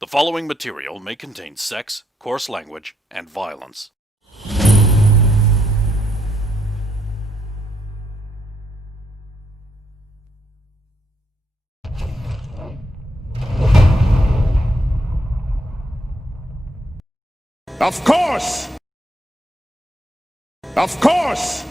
The following material may contain sex, coarse language, and violence. Of course! Of course!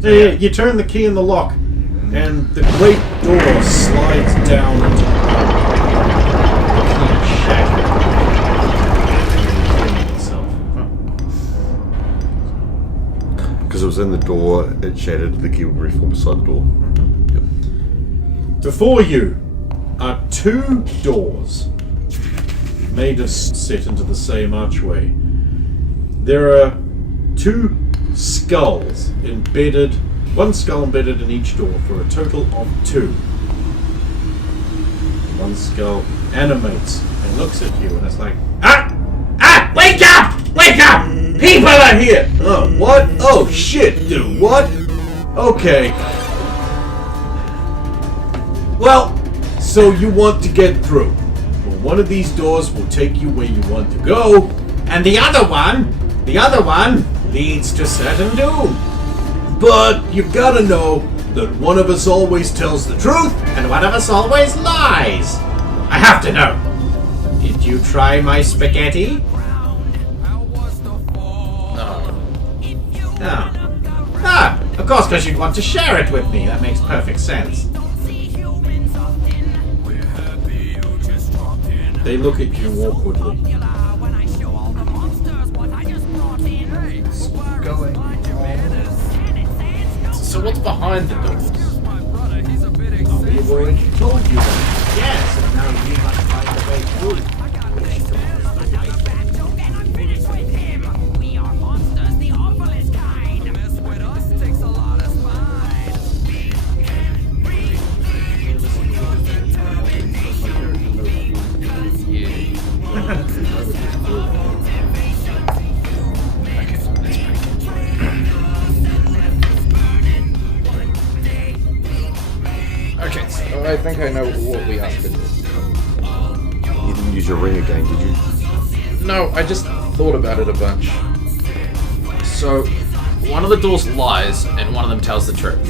So you turn the key in the lock, and the great door slides down into the key shattered itself. Because it was in the door, it shattered, the key would reform beside the door. Before you are two doors made to sit into the same archway. There are two skulls embedded, one skull embedded in each door for a total of two. One skull animates and looks at you and it's like, Wake up! Wake up! People are here! oh, what? Oh, shit, dude, what? Okay. Well, so you want to get through. Well, one of these doors will take you where you want to go, and the other one leads to certain doom. But you've got to know that one of us always tells the truth, And one of us always lies. I have to know. Did you try my spaghetti? No. Ah, of course, because you'd want to share it with me. That makes perfect sense. they look at you awkwardly. So what's behind the doors? We've already told you that. Yes, and now you must find a way through. Okay, so I think I know what we asked to do. You didn't use your ring again, did you? No, I just thought about it a bunch. So, one of the doors lies, and one of them tells the truth.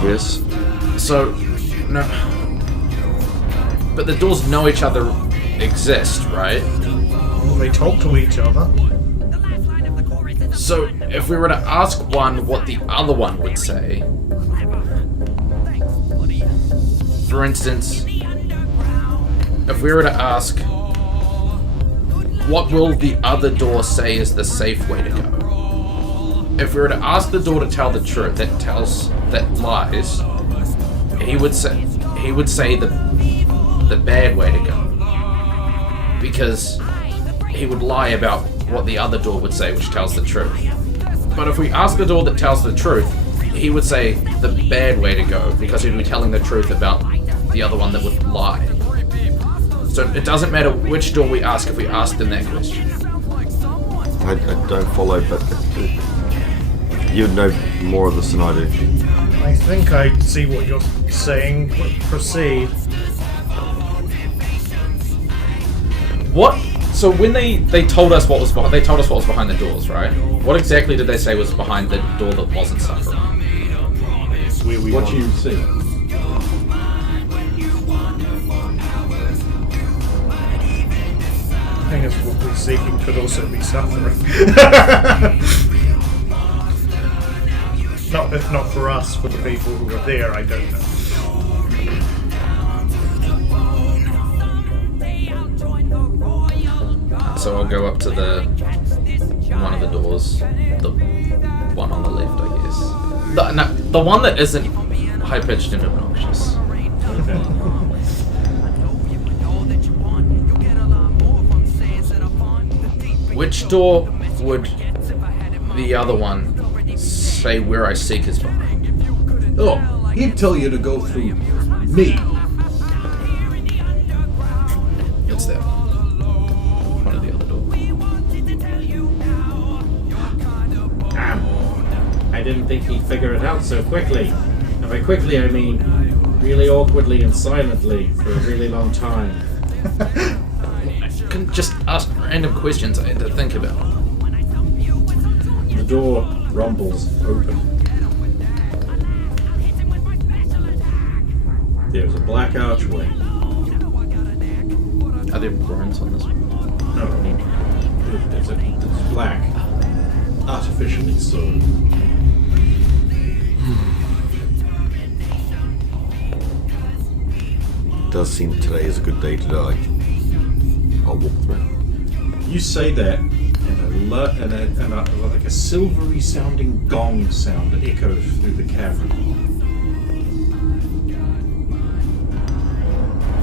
Yes. So, no. But the doors know each other exist, right? Well, they talk to each other. So, if we were to ask one what the other one would say, for instance, if we were to ask, what will the other door say is the safe way to go? If we were to ask the door to tell the truth, that lies, he would say the bad way to go, because he would lie about what the other door would say, which tells the truth. But if we ask the door that tells the truth, he would say the bad way to go, because he'd be telling the truth about the other one that would lie. So it doesn't matter which door we ask if we ask them that question. I don't follow, but you'd know more of this than I do. I think I see what you're saying. Proceed. What? So when they told us what was behind, they told us what was behind the doors, right? What exactly did they say was behind the door that wasn't suffering? What you see. I think it's what we're seeking could also be suffering. Not if not for us, for the people who were there, I don't know. So I'll go up to the one of the doors, the one on the left, I guess. The one that isn't high pitched and obnoxious. Which door would the other one say where I seek is behind? Oh, He'd tell you to go through me. It's that. One of the other doors. I didn't think he'd figure it out so quickly. And by quickly, I mean really awkwardly and silently for a really long time. You can just ask random questions I had to think about. The door rumbles open. There's a black archway. Are there runes on this one? No, I mean, it's black. Artificially so. Does seem today is a good day to die. I'll walk through. You say that, and like a silvery sounding gong sound echoes through the cavern.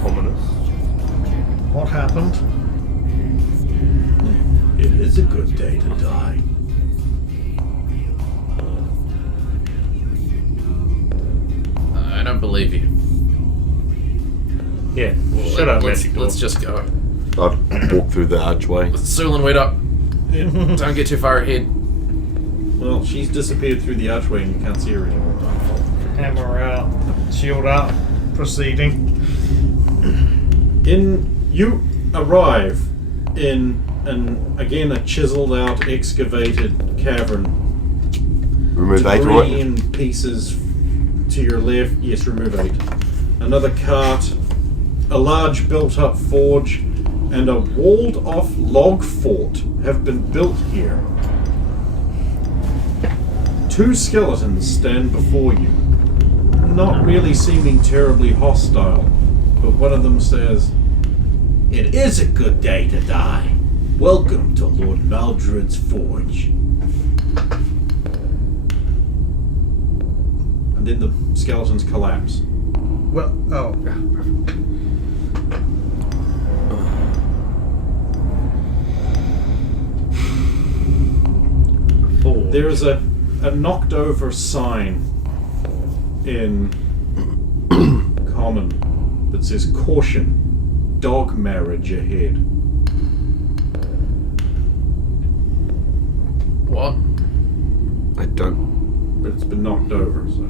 Ominous. What happened? It is a good day to die. I don't believe you. Yeah. Shut up, let's, magic door. let's just go. I'd walk through the archway. Sulin, wait up. Don't get too far ahead. Well, she's disappeared through the archway and you can't see her anymore. Hammer out. Shield up. Proceeding. You arrive in a chiseled out, excavated cavern. Remove 8 Debris right. in pieces to your left. Yes, remove 8. Another cart, a large built-up forge, and a walled-off log fort have been built here. 2 skeletons stand before you, not really seeming terribly hostile, but one of them says, "It is a good day to die. Welcome to Lord Maldred's forge." And then the skeletons collapse. Well, oh. There is a knocked over sign in common that says "Caution, dog marriage ahead." What? I don't. But it's been knocked over, so.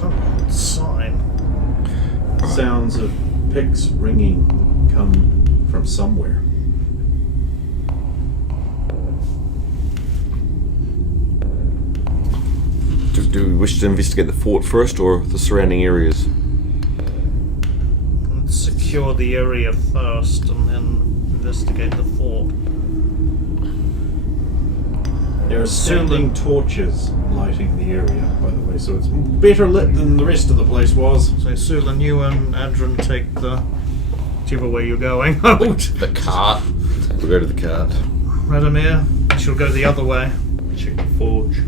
Some sign. Sounds of picks ringing come from somewhere. Do we wish to investigate the fort first or the surrounding areas? Let's secure the area first and then investigate the fort. There are standing torches lighting the area, by the way, so it's better lit than the rest of the place was. So Sulin, you and Adrian take the whichever way you're going out. The cart. We'll go to the cart. Radomir, she'll go the other way. Check the forge.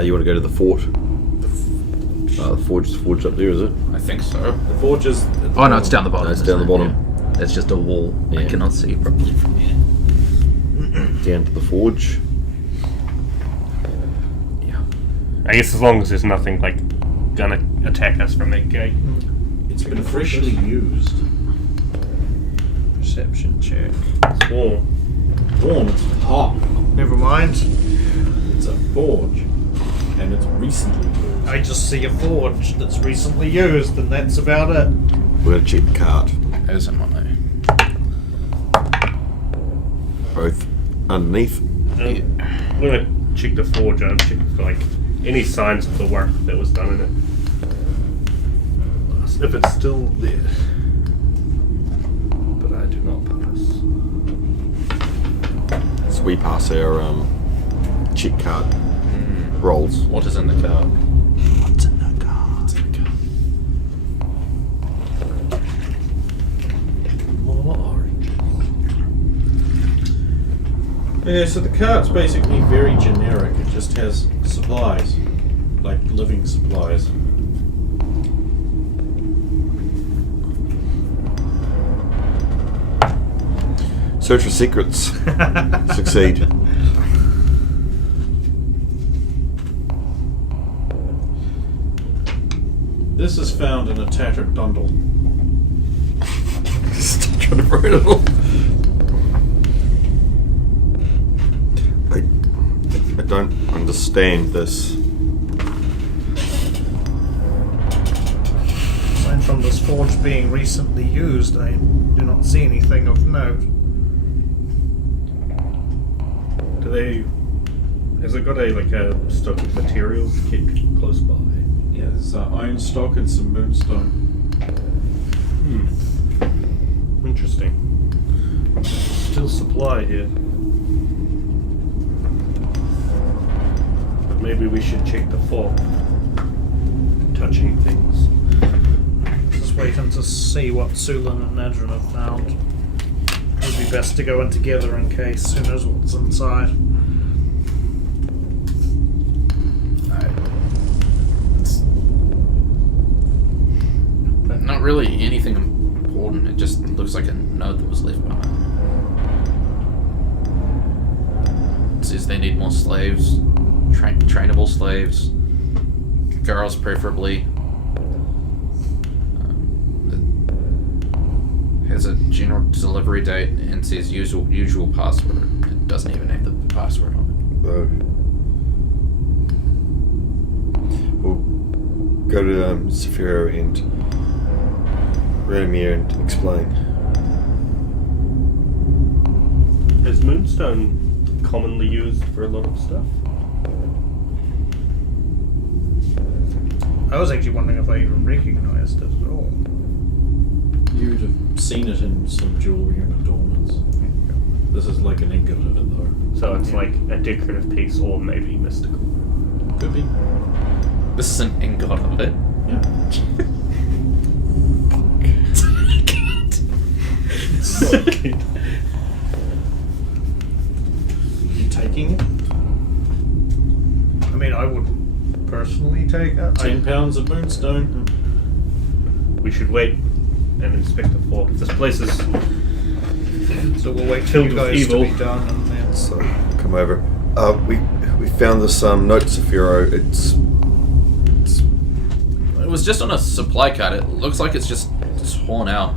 You want to go to the fort? The forge up there, is it? I think so. The forge is... Oh no, it's down the bottom. No, it's isn't down the it? bottom. Yeah. It's just a wall. I Yeah. cannot see properly from here. Down to the forge. Yeah. I guess as long as there's nothing like gonna attack us from that gate. It's been freshly used. Perception check. It's warm. Warm, it's hot. Never mind. It's a forge, and it's recently used. I just see a forge that's recently used, and that's about it. We're going to check the cart. As am I. Both underneath. I'm gonna check the forge and check for like any signs of the work that was done in it. If it's still there. But I do not pass. So we pass our check cart rolls. What is in the cart? What's in the cart? More oranges. Yeah, so the cart's basically very generic. It just has supplies, like living supplies. Search for secrets. Succeed. This is found in a tattered bundle. Still trying to write it all. I don't understand this. Aside from this forge being recently used, I do not see anything of note. Do they? Has it got a stock of materials kept close by? Yeah, there's iron stock and some moonstone. Interesting. Still supply here. But maybe we should check the fort. Touching things. Just waiting to see what Sulan and Nedrin have found. It would be best to go in together in case. Who knows what's inside. Not really anything important. It just looks like a note that was left behind. It says they need more slaves, trainable slaves, girls preferably. It has a general delivery date and says usual password. It doesn't even have the password on Oh. We'll go to Saphira and Radomir and explain. Is moonstone commonly used for a lot of stuff? I was actually wondering if I even recognized it at all. You'd have seen it in some jewelry and adornments. This is like an ingot of it, though. So it's like a decorative piece or maybe mystical. Could be. it. This is an ingot of it. Yeah. You taking it? I mean, I would personally take it. 10 pounds of moonstone. We should wait and inspect the fort. If this place is So we'll wait for Filled you with guys evil. to be done and then. So come over. We found this note, Saphiro. It's It was just on a supply cart. It looks like it's just torn out.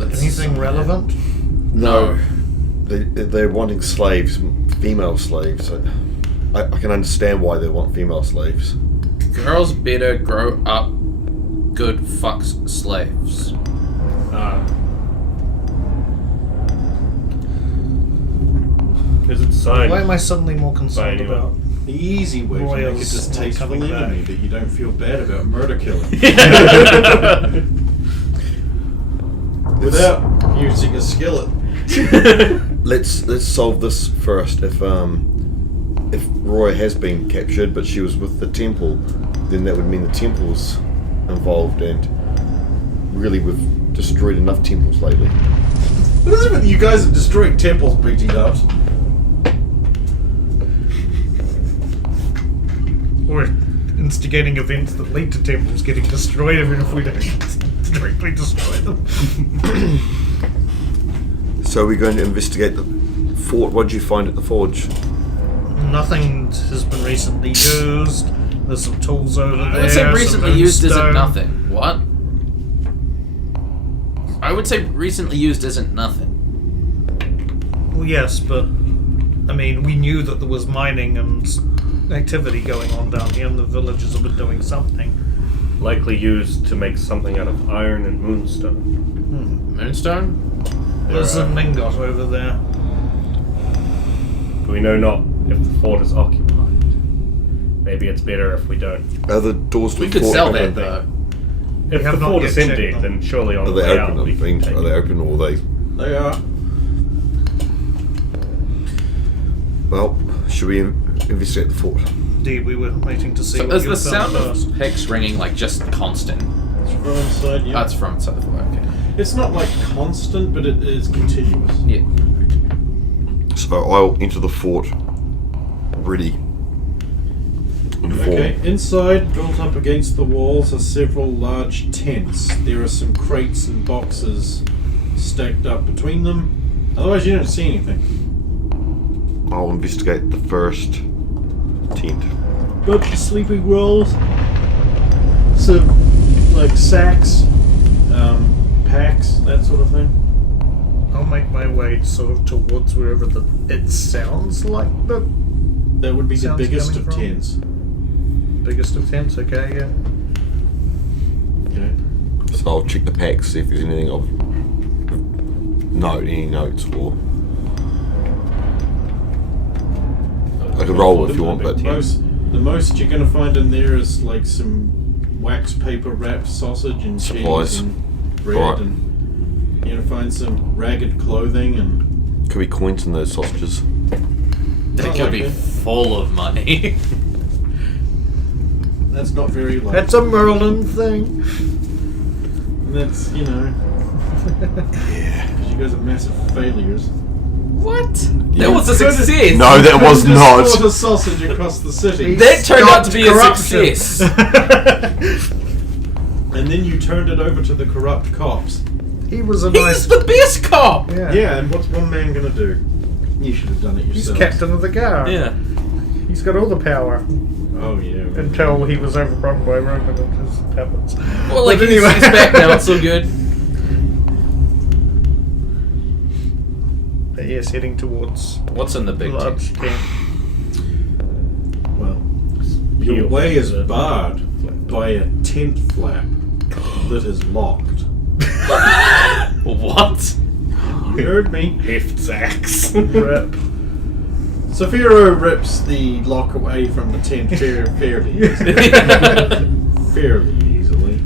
Anything relevant? no. They're wanting slaves, female slaves. I can understand why they want female slaves. Girls better grow up good fucks slaves. is it signed? Why am I suddenly more concerned anyone? about? The easy way to make it Royals distasteful coming back. enemy that you don't feel bad about murder killing. Without using a skillet. Let's solve this first. If Roy has been captured, but she was with the temple, then that would mean the temple's involved, and really we've destroyed enough temples lately. What is it with you guys have destroyed temples, BG Dubs? Or instigating events that lead to temples getting destroyed, even if we don't directly destroy them. So we're going to investigate the fort. What did you find at the forge? Nothing has been recently used. There's some tools over there. I would say some recently used isn't moonstone. nothing. What? I would say recently used isn't nothing. Well, yes, but I mean, we knew that there was mining and activity going on down here, and the villagers have been doing something. Likely used to make something out of iron and moonstone. Moonstone? There's an ingot over there. But we know not if the fort is occupied. Maybe it's better if we don't. Are the doors to We the could fort sell open? that though. If have the not fort yet is checked empty, them. then surely on Are the they way open? out we can take Are they it. open or are they? They are. Well, should we investigate the fort? Indeed, we were waiting to see So what is you the found sound first. of picks ringing like just constant? It's from inside, yeah. That's from inside the fort, okay. It's not like constant, but it is continuous. Yeah. So I'll enter the fort. Ready. Okay, inside, built up against the walls, are several large tents. There are some crates and boxes stacked up between them. Otherwise, you don't see anything. I'll investigate the first tent. Got your sleeping rolls. some like sacks, packs, that sort of thing. I'll make my way sort of towards wherever it sounds like the That would be the sounds biggest coming of from? tents. biggest of tents. Okay, yeah. Okay. So I'll check the packs, see if there's anything of note, any notes, or I could roll if you want, but The most you're going to find in there is like some wax paper wrapped sausage and Supplies. cheese and bread, Alright. and you're going to find some ragged clothing and could be coins in those sausages. They could be full of money. that's not very like. That's a Merlin thing. And that's, you know. Yeah. Because you guys are massive failures. What? That was a success. No, that was Just not. bought a sausage across the city. That turned out to be a Corruption. success. And then you turned it over to the corrupt cops. He was a He's nice. the best cop. Yeah. Yeah, and what's one man gonna do? You should have done it He's yourself. captain of the guard. Yeah. He's got all the power Oh yeah. until he was overrun by Roman and his puppets. Well, like But he's anyway. back now. It's so good. But yes, heading towards What's in the big large tent? camp. Well, your way is barred by a tent flap that is locked. What? You heard me. Heft sacks. Rip. Saphiro rips the lock away from the tent fairly easily. Fairly easily.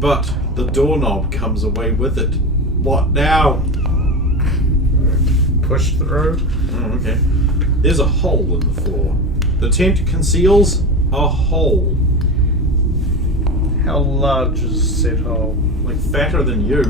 But the doorknob comes away with it. What now? Push through. Oh, okay. There's a hole in the floor. The tent conceals a hole. How large is said hole? Like fatter than you.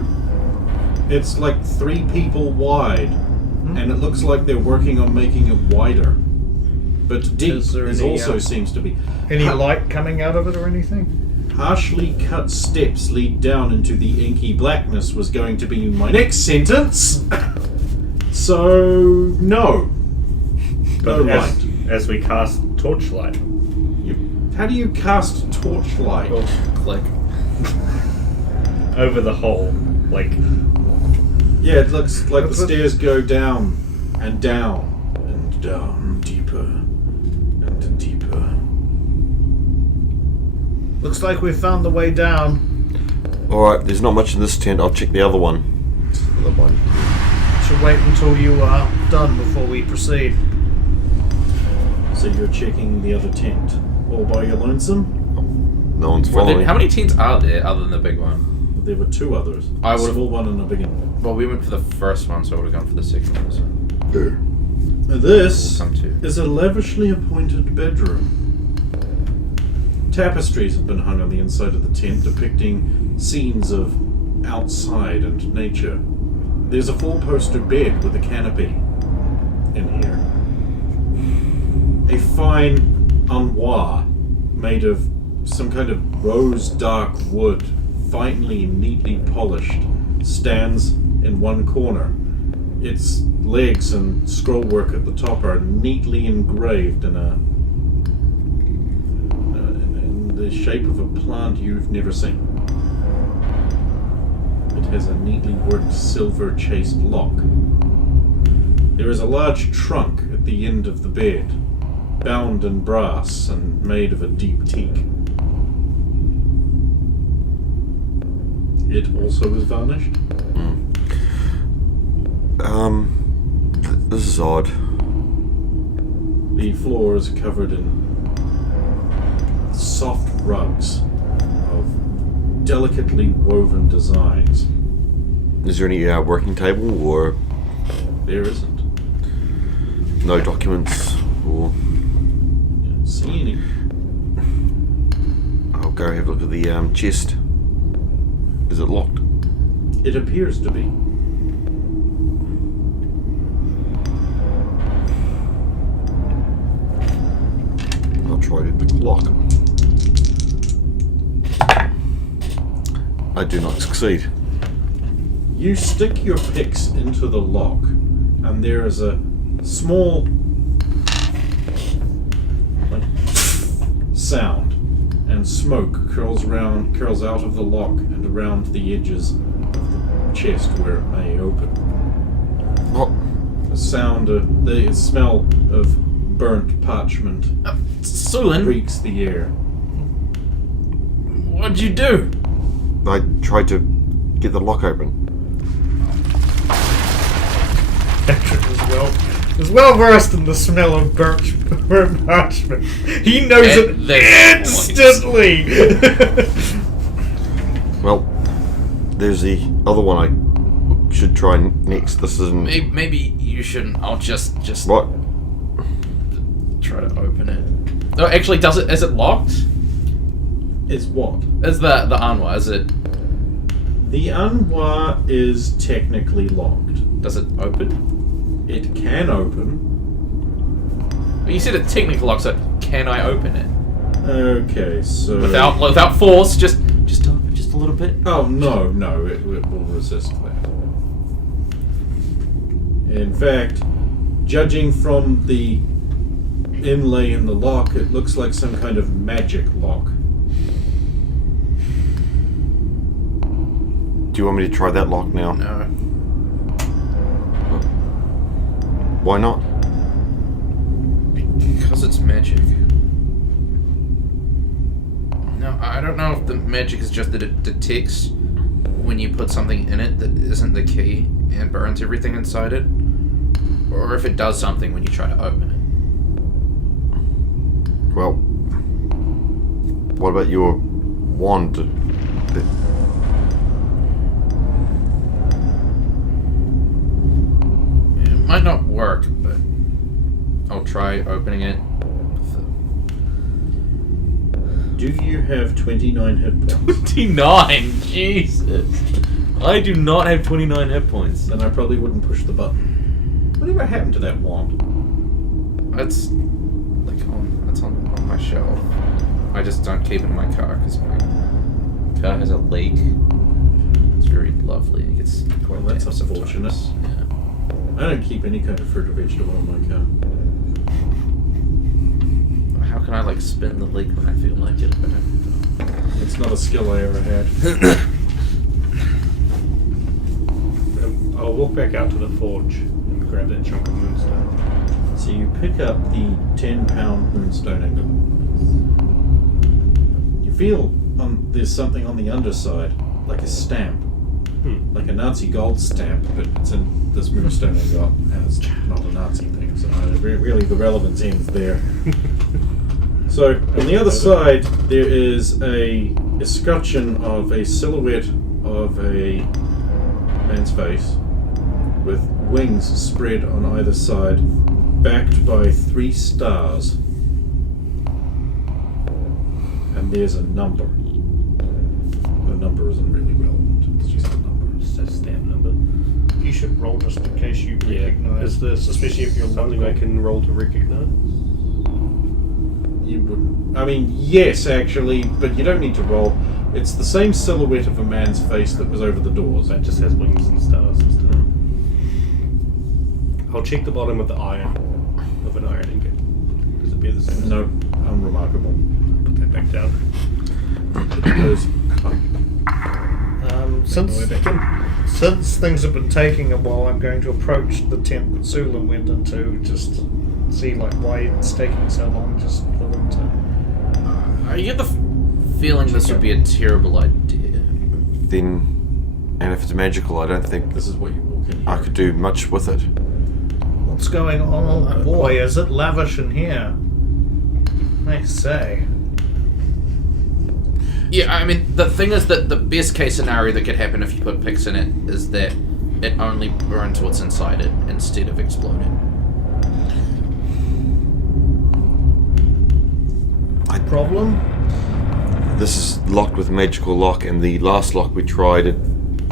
It's like 3 people wide. And it looks like they're working on making it wider. But deep Is there is any, also seems to be. Any light coming out of it or anything? Harshly cut steps lead down into the inky blackness was going to be my next sentence. So, no. No But light. as we cast torchlight, How do you cast torchlight? Click. over the hole, like Yeah, it looks like the That's what- stairs go down and down and down, deeper and deeper. Looks like we found the way down. Alright, there's not much in this tent. I'll check the other one. The other one. Should wait until you are done before we proceed. So you're checking the other tent all by your lonesome? No one's Well, following. how many tents are there other than the big one? There were 2 others. I a would've- small one and a big one. Well, we went for the first one, so I would have gone for the second one. So. This Some two. is a lavishly appointed bedroom. Tapestries have been hung on the inside of the tent depicting scenes of outside and nature. There's a 4-poster bed with a canopy in here. A fine armoire made of some kind of rose dark wood, finely and neatly polished, stands in one corner. Its legs and scrollwork at the top are neatly engraved in in the shape of a plant you've never seen. It has a neatly worked silver chased lock. There is a large trunk at the end of the bed, bound in brass and made of a deep teak. It also is varnished. This is odd. The floor is covered in soft rugs of delicately woven designs. Is there any working table or There isn't. no documents? Or You don't see any. I'll go have a look at the chest. Is it locked? It appears to be. I'll try to pick the lock. I do not succeed. You stick your picks into the lock, and there is a small sound and smoke curls out of the lock and around the edges of the chest where it may open. What? The smell of burnt parchment Sulin, reeks the air. what'd you do? I tried to get the lock open. Patrick is well versed in the smell of burnt parchment. He knows At this instantly. Well, there's the other one I should try next. This isn't. Maybe you shouldn't. I'll just What? try to open it. No, actually, is it locked? Is what? Is the Anwa, is it? The Anwa is technically locked. Does it open? It can open. Well, you said it technically locked, so can I open it? Okay, so... Without force, just open just a little bit? Oh, no, it will resist that. In fact, judging from the inlay in the lock, it looks like some kind of magic lock. Do you want me to try that lock now? No. Why not? Because it's magic. No, I don't know if the magic is just that it detects when you put something in it that isn't the key and burns everything inside it, or if it does something when you try to open it. Well, what about your wand? It might not work, but I'll try opening it. Do you have 29 hit points? 29? Jesus. I do not have 29 hit points. Then I probably wouldn't push the button. Whatever happened to that wand? It's on my shelf. I just don't keep it in my car because my car has a leak. It's very lovely. It gets quite Well, that's damp unfortunate. sometimes. Yeah. I don't keep any kind of fruit or vegetable in my car. How can I spin the leak when I feel like it? But I don't. It's not a skill I ever had. I'll walk back out to the forge and grab that chunk of moonstone. So you pick up the 10-pound moonstone ingot. You feel there's something on the underside, like a stamp. Like a Nazi gold stamp, but it's in this moonstone ingot, and it's not a Nazi thing, so really the relevance ends there. So, on the other side, there is a escutcheon of a silhouette of a man's face with wings spread on either side, backed by 3 stars. And there's a number. The number isn't really relevant, it's just a number. It's a stamp number. You should roll just in case you recognize Is this, especially if you're something local. I can roll to recognize? You wouldn't. I mean, yes, actually, but you don't need to roll. It's the same silhouette of a man's face that was over the doors. That just has wings and stars and stuff. I'll check the bottom of the iron of an iron ingot. Does it bear the same? No, unremarkable. Put that back down. It goes. Since things have been taking a while, I'm going to approach the tent that Sulan went into, just see why it's taking so long, just for them to. I get the feeling this would be a terrible idea. Then, and if it's magical, I don't think This is what you walk in here. I could do much with it. What's going on? Oh boy, is it lavish in here? I say. Yeah, I mean, the thing is that the best case scenario that could happen if you put picks in it is that it only burns what's inside it instead of exploding. Problem? This is locked with magical lock, and the last lock we tried, it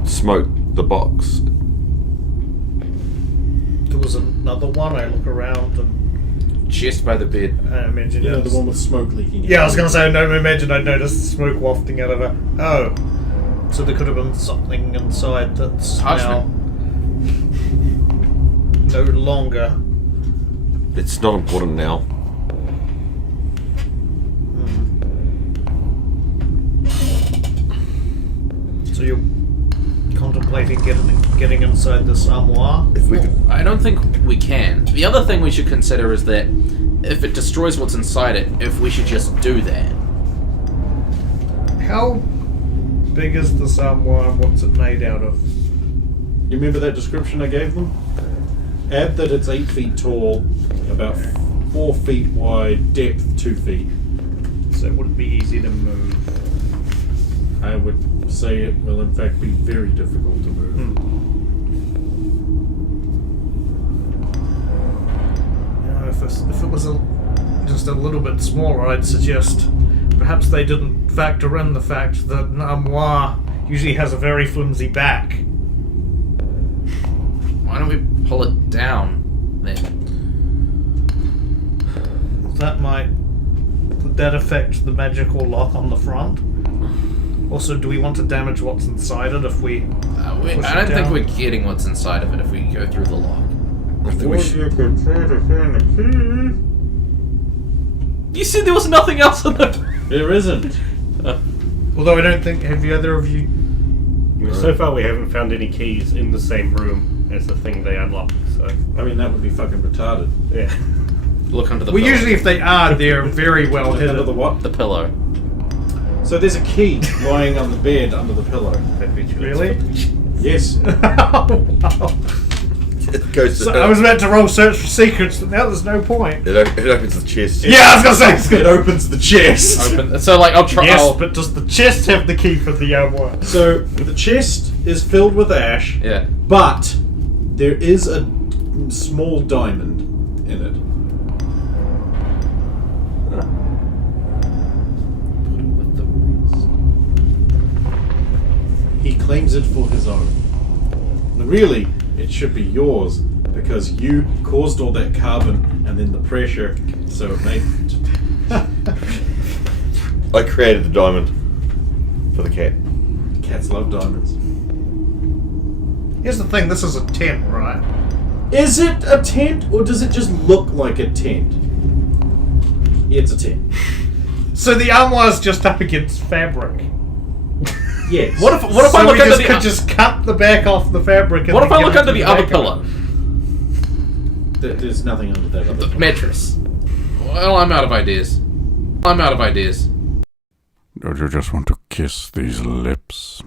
smoked the box. There was another one. I look around and Chest by the bed. I imagine You know, it's- the one with smoke leaking out. Yeah, I was going to say, no, imagine I noticed smoke wafting out of it. Oh. So there could have been something inside that's Parchment. now no longer. It's not important now. So you're contemplating getting inside this armoire? If we could, I don't think we can. The other thing we should consider is that if it destroys what's inside it, if we should just do that. How big is this armoire and what's it made out of? You remember that description I gave them? Add that it's 8 feet tall, about 4 feet wide, depth 2 feet. So it wouldn't be easy to move. I would say it will in fact be very difficult to move. You know, if it was just a little bit smaller, I'd suggest perhaps they didn't factor in the fact that an armoire usually has a very flimsy back. Why don't we pull it down then? Would that affect the magical lock on the front? Also, do we want to damage what's inside it if we push I don't it think down? we're getting what's inside of it if we go through the lock. I think we should. You said there was nothing else in the... There isn't. Although I don't think... Have either of you... So far, we haven't found any keys in the same room as the thing they unlocked. So I mean, that would be fucking retarded. yeah. Look under the Well, pillow. usually if they are, they're very well Under the hidden. what? The pillow. So there's a key lying on the bed under the pillow. Really? Yes. Wow. It goes. So I was about to roll search for secrets, but now there's no point. It opens the chest. Yeah, I was gonna say it's It good. opens the chest. Open. So, like, I'll try... Yes, I'll- but does the chest have the key for the armoire? So the chest is filled with ash, Yeah. but there is a small diamond in it. He claims it for his own. Really, it should be yours because you caused all that carbon and then the pressure, so it made. I created the diamond for the cat. Cats love diamonds. Here's the thing, this is a tent, right? Is it a tent or does it just look like a tent? Yeah, it's a tent. So the armoire's just up against fabric. Yes. What if I So look we under just the... could just cut the back off the fabric and What if then I get look under into the other back pillow? There's nothing under that other The pillow. mattress. Well, I'm out of ideas. I'm out of ideas. Don't you just want to kiss these lips?